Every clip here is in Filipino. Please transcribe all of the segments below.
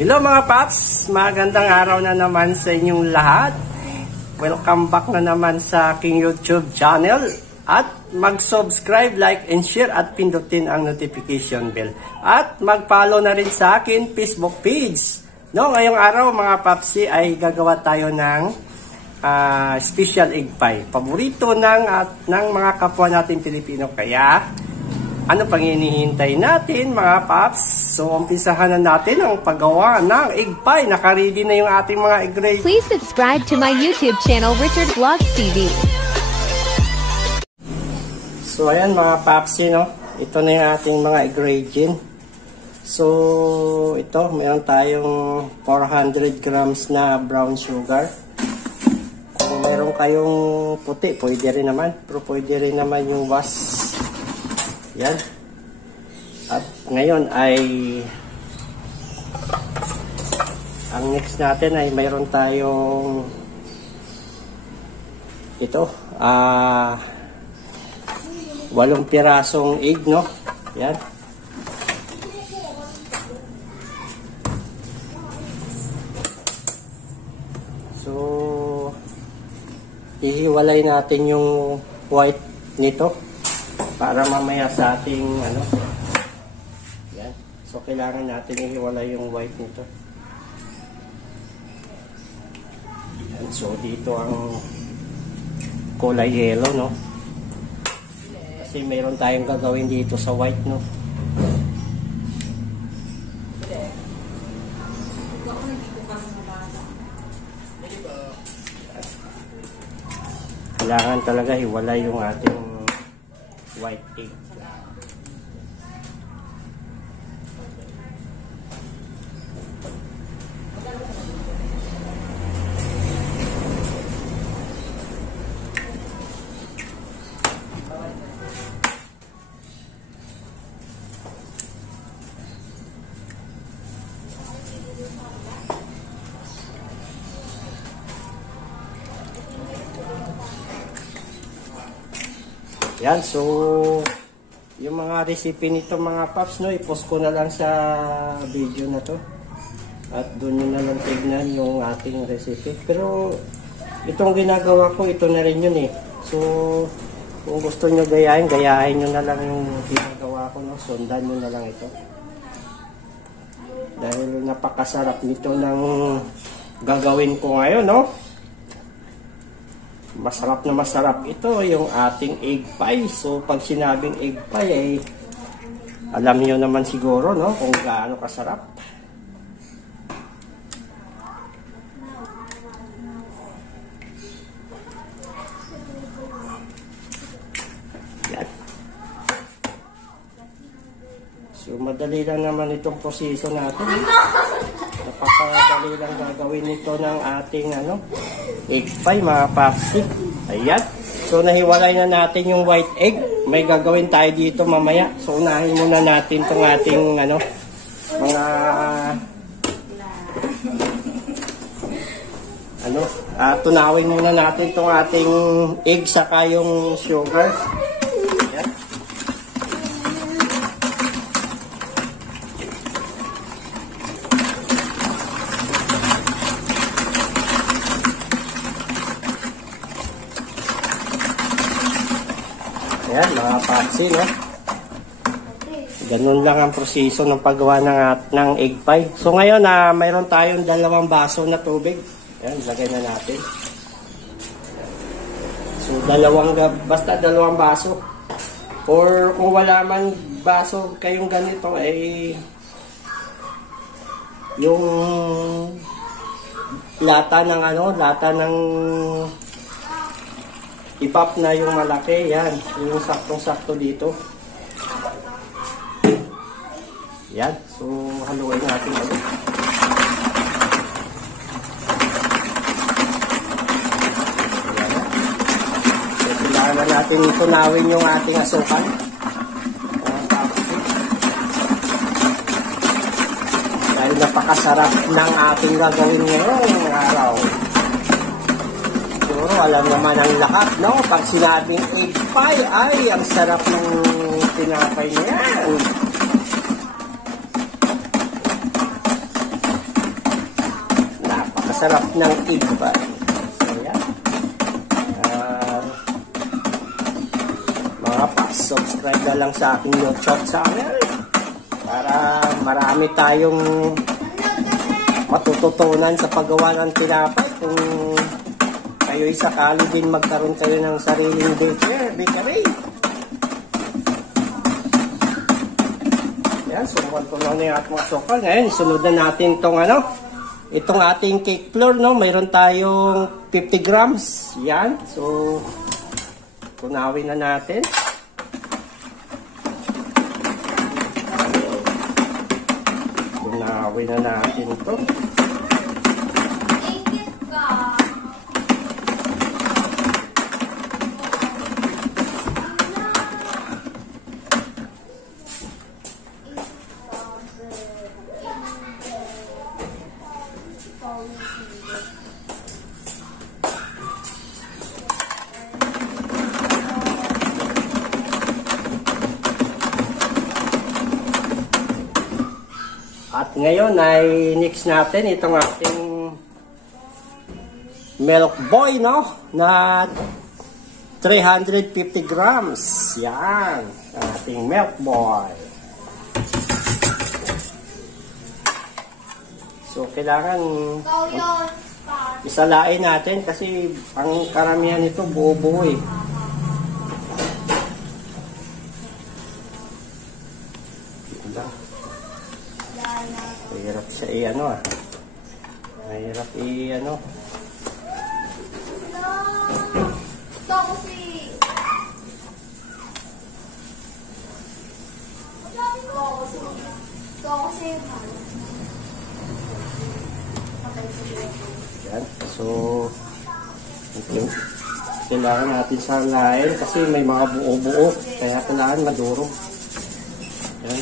Hello mga paps, magandang araw na naman sa inyong lahat. Welcome back na naman sa aking YouTube channel. At mag-subscribe, like, and share at pindutin ang notification bell. At mag-follow na rin sa akin Facebook page. No, ngayong araw mga papsi ay gagawa tayo ng special egg pie. Paborito ng mga kapwa natin Pilipino. Kaya ano pang hinihintay natin mga paps? So, umpisahan na natin ang paggawa ng egg pie. Naka-ready na yung ating mga ingredients. Please subscribe to my YouTube channel, Richard Vlogs TV. So, ayan mga paps, no? Ito na yung ating mga ingredients. So, ito, mayroon tayong 400 grams na brown sugar. Kung mayroon kayong puti, pwede rin naman. Pero pwede rin naman yung was. Yan. At ngayon ay ang next natin ay mayroon tayong ito 8 pirasong egg, no? Yan. So ihiwalay natin yung white nito para mamaya sa ating yan. So kailangan natin ihiwalay yung white nito. Yan. So dito ang kulay yellow, no? Kasi mayroon tayong gagawin dito sa white, no? Kailangan talaga hiwalay yung ating white egg. Yan, so yung mga recipe nito mga paps, no, i-post ko na lang sa video na to. At doon nyo na lang tignan yung ating recipe. Pero itong ginagawa ko, ito na rin yun eh. So kung gusto nyo gayahin nyo na lang yung ginagawa ko, no. Sundan nyo na lang ito. Dahil napakasarap nito ng gagawin ko ngayon, no. Masarap na masarap ito yung ating egg pie. So pag sinabing egg pie alam niyo naman siguro, no, kung gaano kasarap. Yan. So madali lang naman itong proseso natin. Napakadali lang gagawin nito ng ating egg pie mga papsi. Ayan. So nahiwalay na natin yung white egg. May gagawin tayo dito mamaya. So unahin muna natin itong ating mga tunawin muna natin itong ating egg saka yung sugar. Ayan. Ayan, mga papsi, no? Ganun lang ang proseso ng paggawa ng egg pie. So ngayon, mayroon tayong 2 baso na tubig. Ayan, lagay na natin. So basta 2 baso. Or kung wala man baso kayong ganito, yung lata ng ipap na yung malaki, yan. Yung saktong-sakto dito. Yan. So, haluin natin ulit. So, kailangan na natin tunawin yung ating asukal. Dahil napakasarap ng ating gagawin ngayong araw. Siguro alam naman ang lahat, no? Pag sinabing egg pie, ay ang sarap ng tinapay niyan. sarap ng egg pie. So, yan. Mga paps, subscribe na lang sa aking YouTube channel para marami tayong matututunan sa paggawa ng tinapay. Kung kayo'y sakali din magkaroon kayo ng sariling bakery. Yan, sumukan ko lang na yung ating asukal. Ngayon, sunod na natin itong ating cake flour, no? Mayroon tayong 50 grams. Yan. So, tunawin na natin. Tunawin na natin ito. At ngayon ay mix natin itong ating milk boy, no? Na 350 grams. Yan. Ating milk boy. So, kailangan isalain natin kasi ang karamihan nito buo-buo eh. Mahirap siya i-ano ah. Mahirap i-ano. Yan. So, okay. Kailangan natin salain kasi may mga buo-buo. Kaya kailangan madurog. Yan.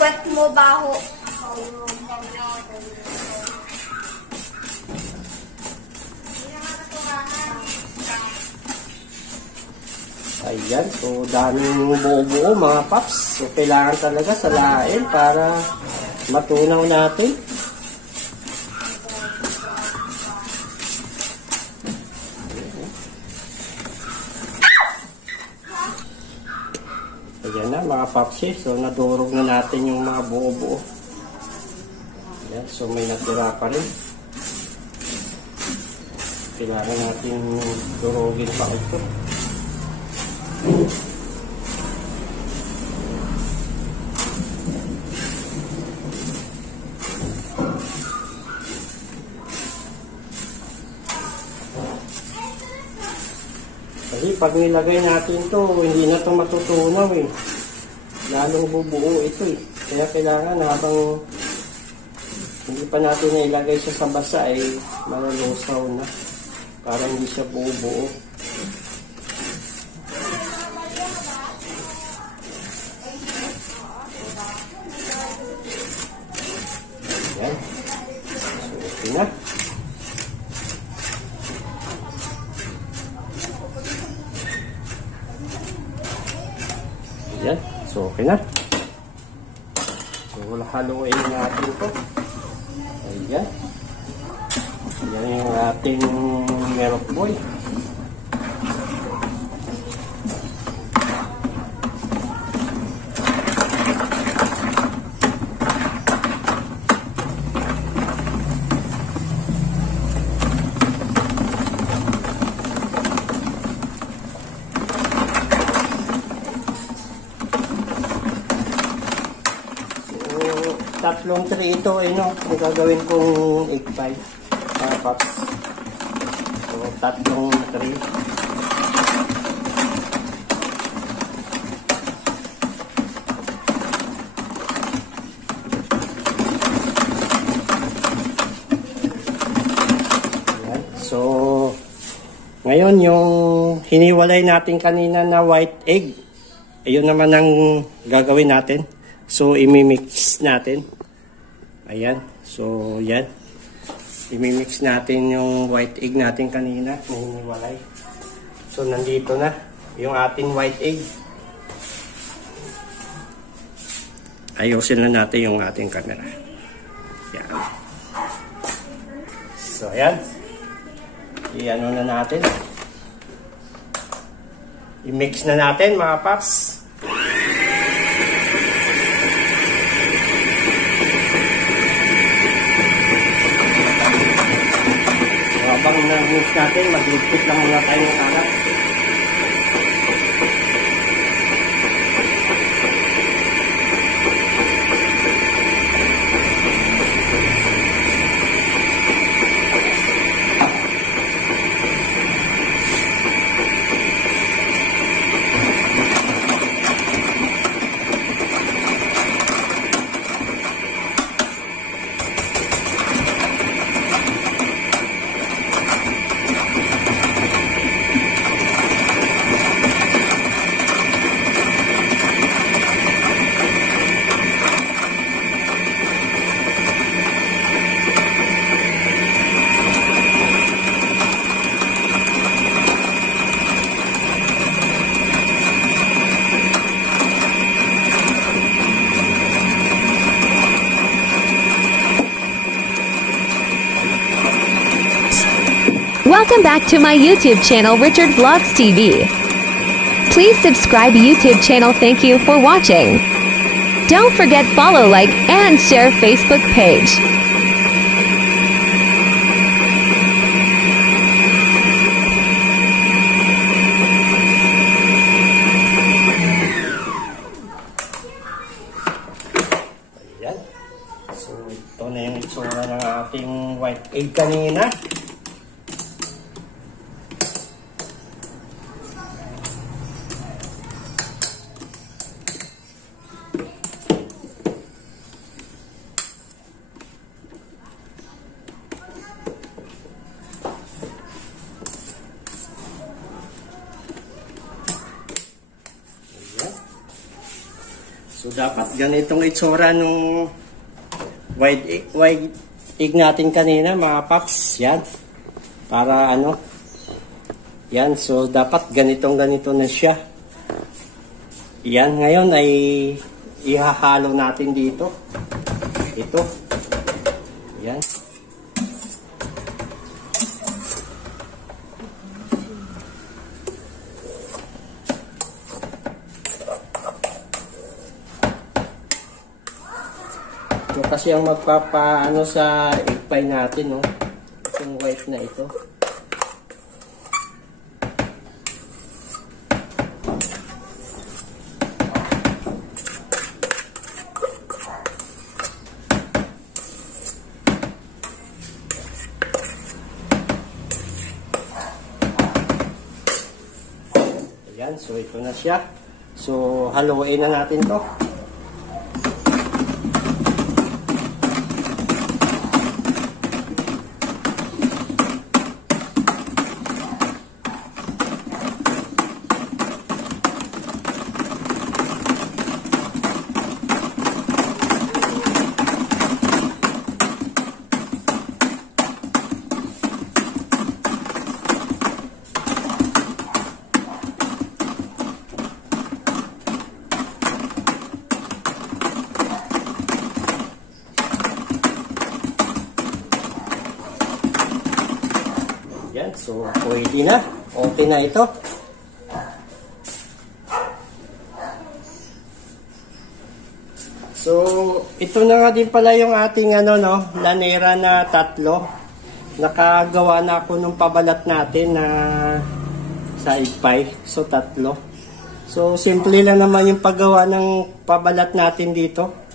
Pwet mo baho. Ayan, so daming buo-buo mga paps. So kailangan talaga salain para matunaw natin. Ayan na mga paps, so nadurog na natin yung mga buo-buo. Ayan, so may natira pa rin. Kailangan natin durugin pa ito. Kasi pag nilagay natin to, hindi na to matutunaw eh. Lalong bubuo ito eh. Kaya kailangan habang hindi pa natin na ilagay siya sa basa ay malulusaw na. Para hindi siya bubuo. Yan. So, okay na. Yan. So, okay na. So, haluin natin ito. Ayan. Yan yung ating milk boy. Tatlong tray ito ay no, gagawin kong egg pie. Paps. So, tatlong tray. Ayan. So, ngayon yung hiniwalay natin kanina na white egg, ayun naman ang gagawin natin. So, imimix natin. Ayan. So, yan. imimix natin yung white egg natin kanina na hiniwalay. So nandito na yung ating white egg. Ayusin na natin yung ating camera. Yan. So ayan. I-ano na natin. I-mix na natin mga paps. Habang na-mix natin, mag-ligpit lang muna tayo ng alat. Welcome back to my YouTube channel, Richard Vlogs TV. Please subscribe YouTube channel. Thank you for watching. Don't forget follow, like, and share Facebook page. Ayan. So ito na yung itsura ng ating white egg kanina. So dapat ganitong itsura nung white egg natin kanina mga paps. Yan. Para ano. Yan. So dapat ganito na siya. Yan. Ngayon ay ihahalo natin dito. Ito. Yan. Ito kasi ang magpapaano sa egg pie natin, no? Itong white na ito. Ayan, so ito na siya. So haluin na natin to. Yan, so pwede na. Okay na ito. So, ito na nga din pala yung ating lanera na 3. Nakagawa na ako ng pabalat natin na sa egg pie. So, 3. So, simple lang naman yung paggawa ng pabalat natin dito.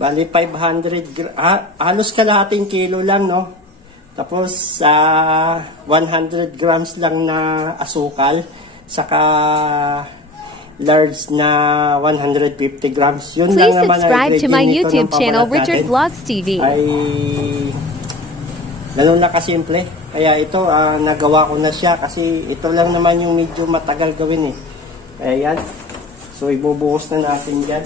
Bali 500 halos kalahating kilo lang, no? Tapos 100 grams lang na asukal, saka large na 150 grams. Yun Please lang naman subscribe to my YouTube channel, natin. Richard Vlogs TV. Ay ganun na kasimple. Kaya ito nagawa ko na siya kasi ito lang naman yung medyo matagal gawin eh. Kaya yan. So ibubuhos na natin yan.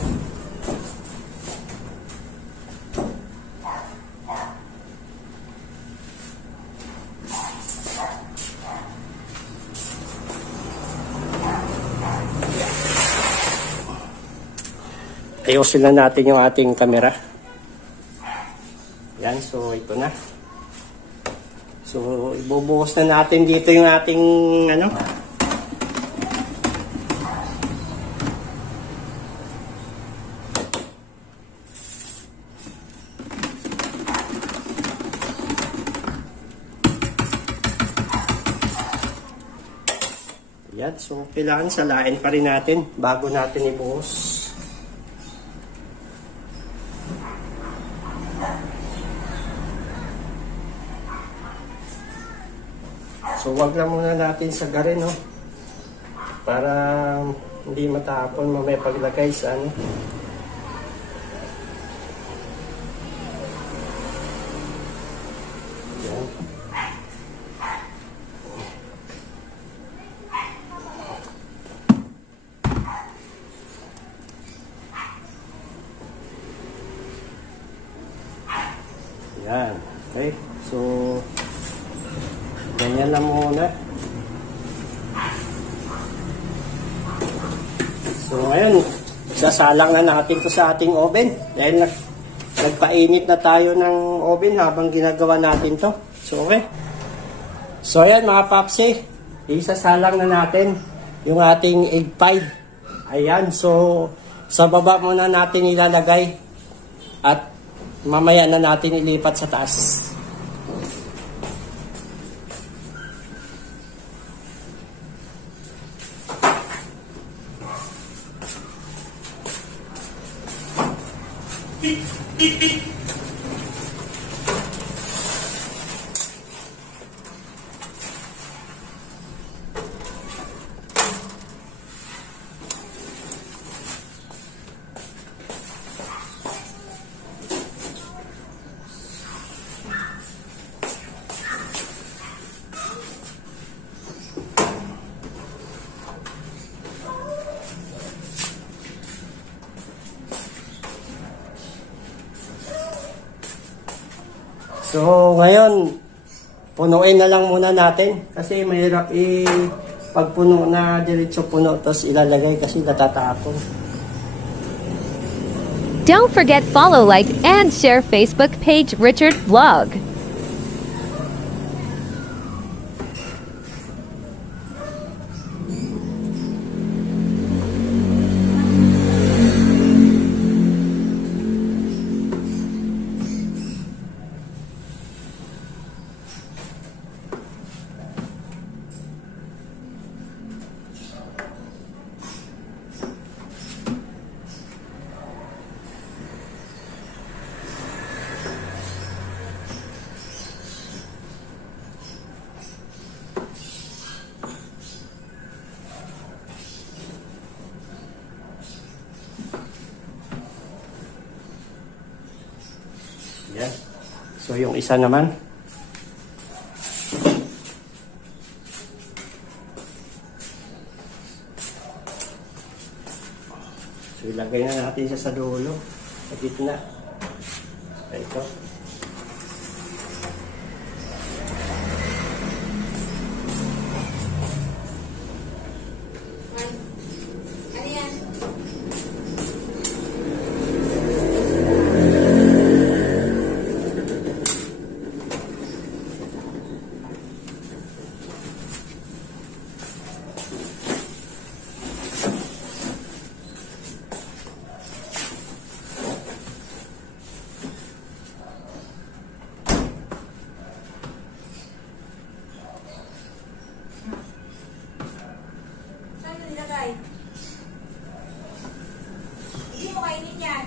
ayusin na natin yung ating camera. Yan, so ito na. So ibubuhos na natin dito yung ating ano. Yan, so kailangan salain pa rin natin bago natin ibuhos. So wag lang muna natin sagarin, no? Para hindi matapon mamaya paglagay sa ano. Yan. Yan. Okay. So ganyan lang muna. So ngayon, sasalang na natin to sa ating oven. Dahil nagpainit na tayo ng oven habang ginagawa natin to. So okay. So ayan mga papsi, isasalang na natin yung ating egg pie. Ayan, so sa baba muna natin ilalagay at mamaya na natin ilipat sa taas. So, ngayon, punuin na lang muna natin kasi mahirap pagpuno na diretso puno tapos ilalagay kasi natatapon. Don't forget follow, like, and share Facebook page Richard Vlog. Yan. So, yung isa naman. So, ilagay na natin siya sa dulo. Sa gitna. Ito. Hindi mo kainin yan.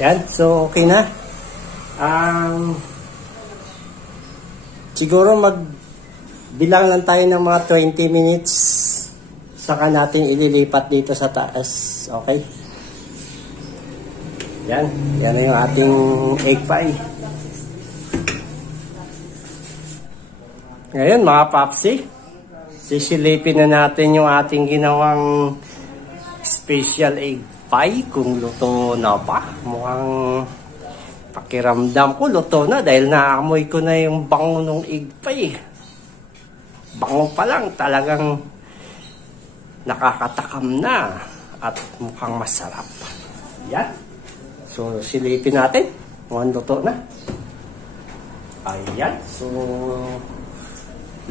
Yan, so okay na. Siguro magbilang lang tayo ng mga 20 minutes. Saka natin ililipat dito sa taas. Okay? Yan. Yan na yung ating egg pie. Ngayon mga papsi, sisilipin na natin yung ating ginawang special egg pie kung luto na ba. Mukhang pakiramdam ko luto na dahil naamoy ko na yung bango ng egg pie. Bango pa lang talagang nakakatakam na at mukhang masarap. Yan. So silipin natin. Mukhang luto na. Ayan. So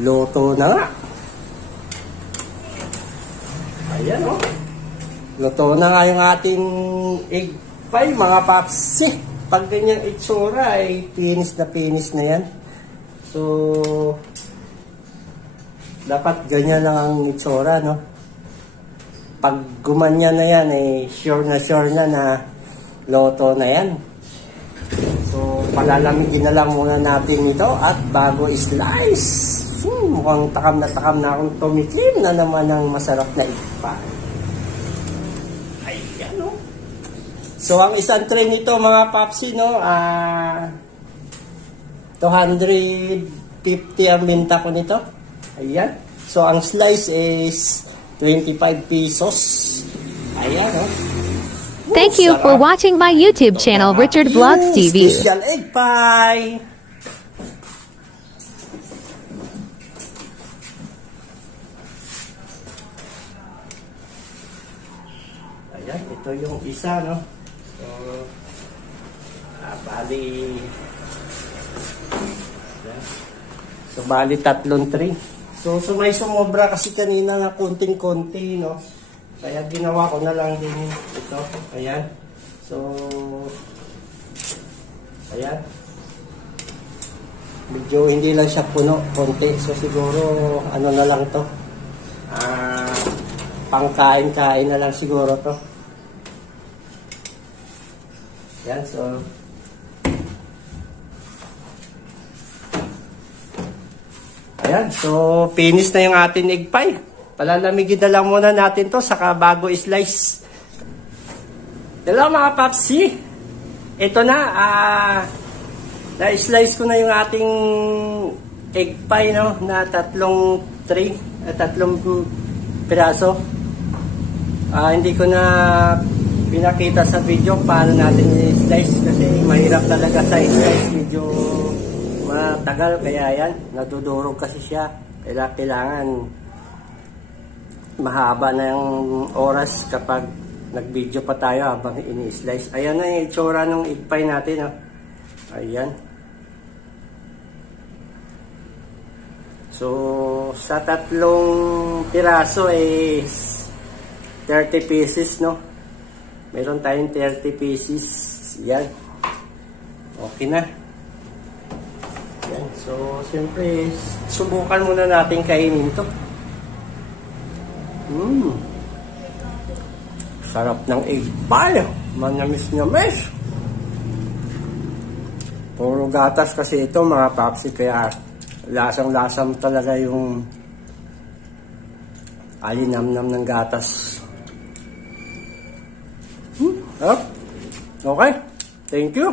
luto na nga. Ayan o. Luto na nga yung ating egg pie mga papsi. Pag ganyang itsura ay pinis na yan. So dapat ganyan lang ang itsura, no? Pag gumanya na yan ay sure na luto na yan. So palalamigin na lang muna natin ito at bago i-slice. Mukhang takam na akong tumikim na naman ng masarap na egg pie. Ayan, no? So, ang isang tray nito, mga papsi, no? 250 ang benta ko nito. Ayan. So, ang slice is 25 pesos. Ayan, no? Thank you for watching my YouTube channel, Richard Vlogs TV. Special egg pie. Ayan, ito yung isa, no? Bali tatlong tray. So may sumobra kasi kanina na konting-konti, no? Kaya ginawa ko na lang din ito. Ayan. So, ayan. Medyo hindi lang siya puno, konti. So siguro, ano na lang to. Pangkain-kain na lang siguro to. Yan, so ayan, so finish na yung ating egg pie. Palalamigin na lang muna natin to saka bago i-slice. Hello mga papsi. Ito na, na-slice ko na yung ating egg pie, no, na tatlong piraso. Hindi ko na pinakita sa video paano natin i-slice kasi mahirap talaga sa i-slice, medyo matagal, kaya yan, nadudurog kasi siya. Kailangan mahaba na yung oras kapag nag-video pa tayo habang ini-slice. Ayan na yung itsura ng egg pie natin, oh. Ayan. So sa tatlong piraso is 30 pieces, no? Meron tayong 30 pieces. Yan. Okay na. Yan. So, siyempre, subukan muna natin kainin ito. Sarap ng egg pie. Manamis-namis. Puro gatas kasi ito, mga papsi. Kaya, lasang-lasang talaga yung alinamnam ng gatas. Okay. Thank you.